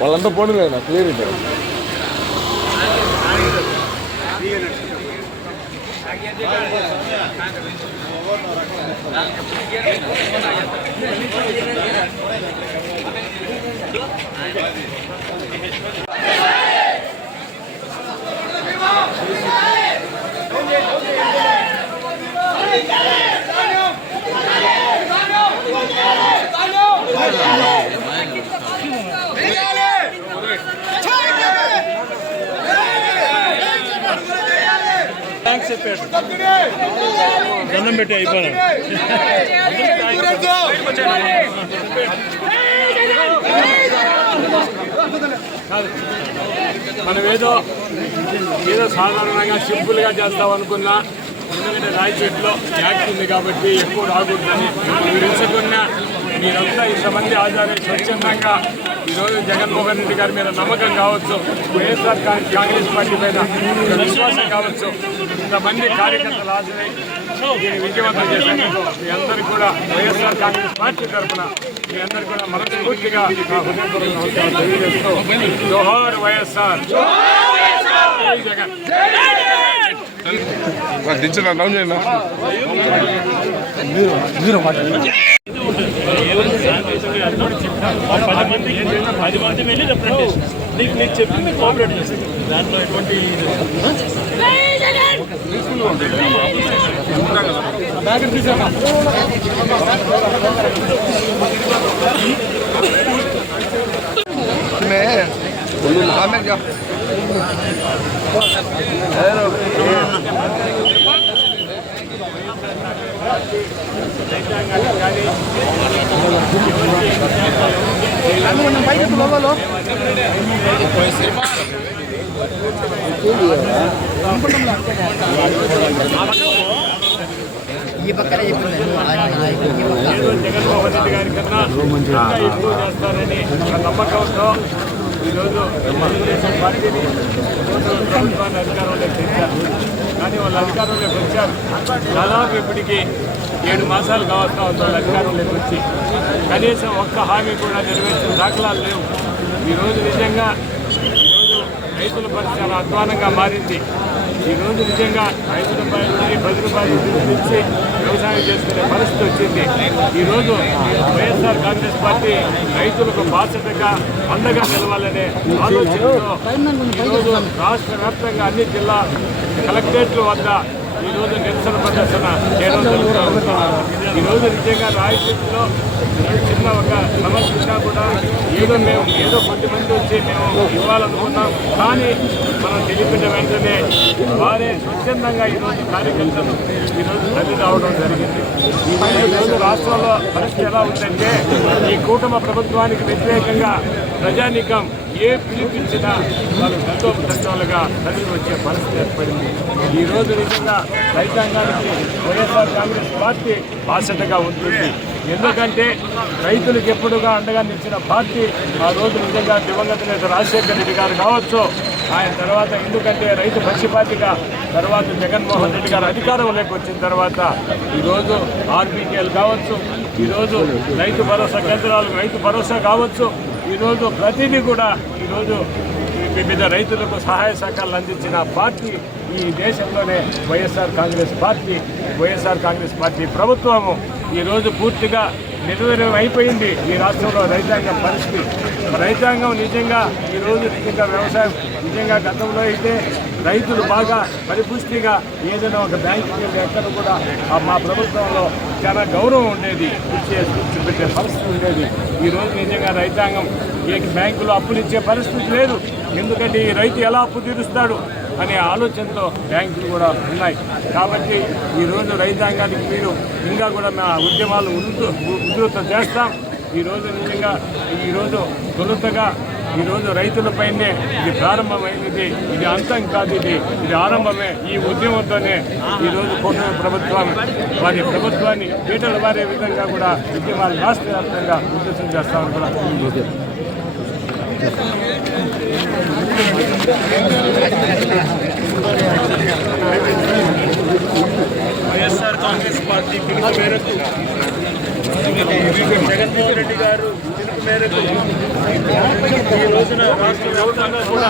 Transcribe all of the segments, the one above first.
వాళ్ళంతా పోనీలేదు నాకు క్లియర్ ఇద్దరు దండం పెట్టి అయిపోయాను మనం ఏదో ఏదో సాధారణంగా సింపుల్గా చేస్తాం అనుకున్నా ఎందుకంటే రాయచోట్లో యాక్ట్ ఉంది కాబట్టి ఎక్కువ రాకూడదని. మీరు ఎంచుకున్నా మీరంతా ఇంతమంది హాజరై స్వచ్ఛందంగా ఈరోజు జగన్మోహన్ రెడ్డి గారి మీద నమ్మకం కావచ్చు వైఎస్ఆర్ కాంగ్రెస్ పార్టీ మీద విశ్వాసం కావచ్చు. ఇంతమంది కార్యకర్తలు హాజరై దీన్ని విజయవంతం చేసినందుకు మీ అందరికీ కూడా వైఎస్ఆర్ కాంగ్రెస్ పార్టీ తరఫున మీ అందరికీ కూడా మనస్ఫూర్తిగా నా హృదయపూర్వక నమస్కారం తెలియజేస్తూ జోహార్ వైఎస్ఆర్. జై జగన్ దించిన డౌన్ చేయండి పది మంది పది మంది వెళ్ళి రిప్రజెంటేషన్ నీకు నీకు చెప్పింది కోఆపరేట్ చేస్తుంది దాంట్లో ఎటువంటి Ano naman ang bayad? Lolo? Pwede, pwede. ఇది ఏదో జగన్మోహన్ రెడ్డి గారి కన్నా ఇంకా ఎక్కువ చేస్తారని నమ్మకంతో ఈరోజు తెలుగుదేశం పార్టీని ప్రభుత్వాన్ని అధికారంలోకి తెచ్చారు కానీ వాళ్ళు అధికారంలోకి వచ్చారు దాదాపు ఇప్పటికీ ఏడు మాసాలు కావస్తా ఉంది వాళ్ళు అధికారంలోకి వచ్చి కనీసం ఒక్క హామీ కూడా నెరవేర్చిన దాఖలాలు లేవు ఈరోజు నిజంగా రైతుల పరిస్థితి చాలా అధ్వానంగా మారింది. ఈరోజు నిజంగా ఐదు రూపాయల నుంచి పది రూపాయలు నుంచి వ్యవసాయం చేసుకునే పరిస్థితి వచ్చింది. ఈరోజు వైఎస్ఆర్ కాంగ్రెస్ పార్టీ రైతులకు బాధ్యతగా అండగా నిలవాలనే ఆలోచనతో ఈరోజు రాష్ట్ర వ్యాప్తంగా అన్ని జిల్లా కలెక్టరేట్ల వద్ద ఈరోజు నిరసన ప్రదర్శన చేయడం జరుగుతూ ఈరోజు నిజంగా రాయచూరులో చిన్న ఒక సమస్య ఉన్నా కూడా ఏదో మేము ఏదో కొద్దిమంది వచ్చి మేము ఇవ్వాలనుకున్నాం. కానీ మనం తెలిపిన వెంటనే వారే స్వచ్ఛందంగా ఈరోజు కార్యకర్తలు ఈరోజు తల్లి రావడం జరిగింది. ఈరోజు రాష్ట్రంలో పరిస్థితి ఎలా ఉందంటే ఈ కూటమి ప్రభుత్వానికి వ్యతిరేకంగా ప్రజానీకం ఏ పిలిపించినా వాళ్ళు దండోపు దండోలుగా తల్లి వచ్చే పరిస్థితి ఏర్పడింది. ఈరోజు నిజంగా రైతాంగానికి వైఎస్ఆర్ కాంగ్రెస్ పార్టీ బాసటగా ఉంటుంది. ఎందుకంటే రైతులకు ఎప్పుడుగా అండగా నిలిచిన పార్టీ ఆ రోజు నిజంగా దివంగత నేత రాజశేఖర రెడ్డి గారు కావచ్చు ఆయన తర్వాత ఎందుకంటే రైతు పక్షపాతిగా తర్వాత జగన్మోహన్ రెడ్డి గారు అధికారంలోకి వచ్చిన తర్వాత ఈరోజు ఆర్బీకేలు కావచ్చు ఈరోజు రైతు భరోసా కేంద్రాలు రైతు భరోసా కావచ్చు ఈరోజు ప్రతిదీ కూడా ఈరోజు వివిధ రైతులకు సహాయ సహకారాలు అందించిన పార్టీ ఈ దేశంలోనే వైఎస్ఆర్ కాంగ్రెస్ పార్టీ. వైఎస్ఆర్ కాంగ్రెస్ పార్టీ ప్రభుత్వము ఈరోజు పూర్తిగా నిర్వీర్యం అయిపోయింది. ఈ రాష్ట్రంలో రైతాంగం పరిస్థితి. రైతాంగం నిజంగా ఈరోజు నిజంగా వ్యవసాయం నిజంగా గతంలో అయితే రైతులు బాగా పరిపుష్టిగా ఏదైనా ఒక బ్యాంకుకి వెళ్ళి ఎక్కడ కూడా మా ప్రభుత్వంలో చాలా గౌరవం ఉండేది. కూర్చే కూర్చోబెట్టే పరిస్థితి ఉండేది. ఈరోజు నిజంగా రైతాంగం బ్యాంకులు అప్పులు ఇచ్చే పరిస్థితి లేదు. ఎందుకంటే ఈ రైతు ఎలా అప్పు తీరుస్తాడు అనే ఆలోచనతో బ్యాంకులు కూడా ఉన్నాయి. కాబట్టి ఈరోజు రైతాంగానికి మీరు ఇంకా కూడా మా ఉద్యమాలు ఉధృ ఉధృతం చేస్తాం. ఈరోజు నిజంగా ఈరోజు తొలుతగా ఈరోజు రైతులపైనే ఇది ప్రారంభమైనది. ఇది అంతం కాదు ఇది ఇది ఆరంభమే. ఈ ఉద్యమంతోనే ఈరోజు కూటమి ప్రభుత్వం వారి ప్రభుత్వాన్ని పీటలు వారే విధంగా కూడా ఉద్యమాలు రాష్ట్ర వ్యాప్తంగా ఉద్దేశం చేస్తామని కూడా వైఎస్ఆర్ కాంగ్రెస్ పార్టీ పిలుపు మేరకు జగన్మోహన్ రెడ్డి గారు పిలుపు మేరకు ఈ రోజున రాష్ట్ర వ్యాప్తంగా కూడా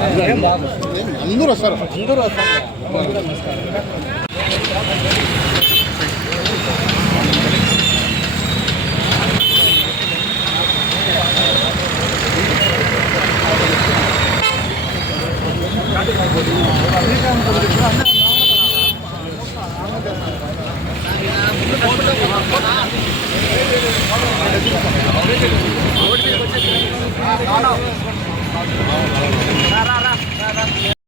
అందరూ వస్తారు అందరూ వస్తారు 来来来来来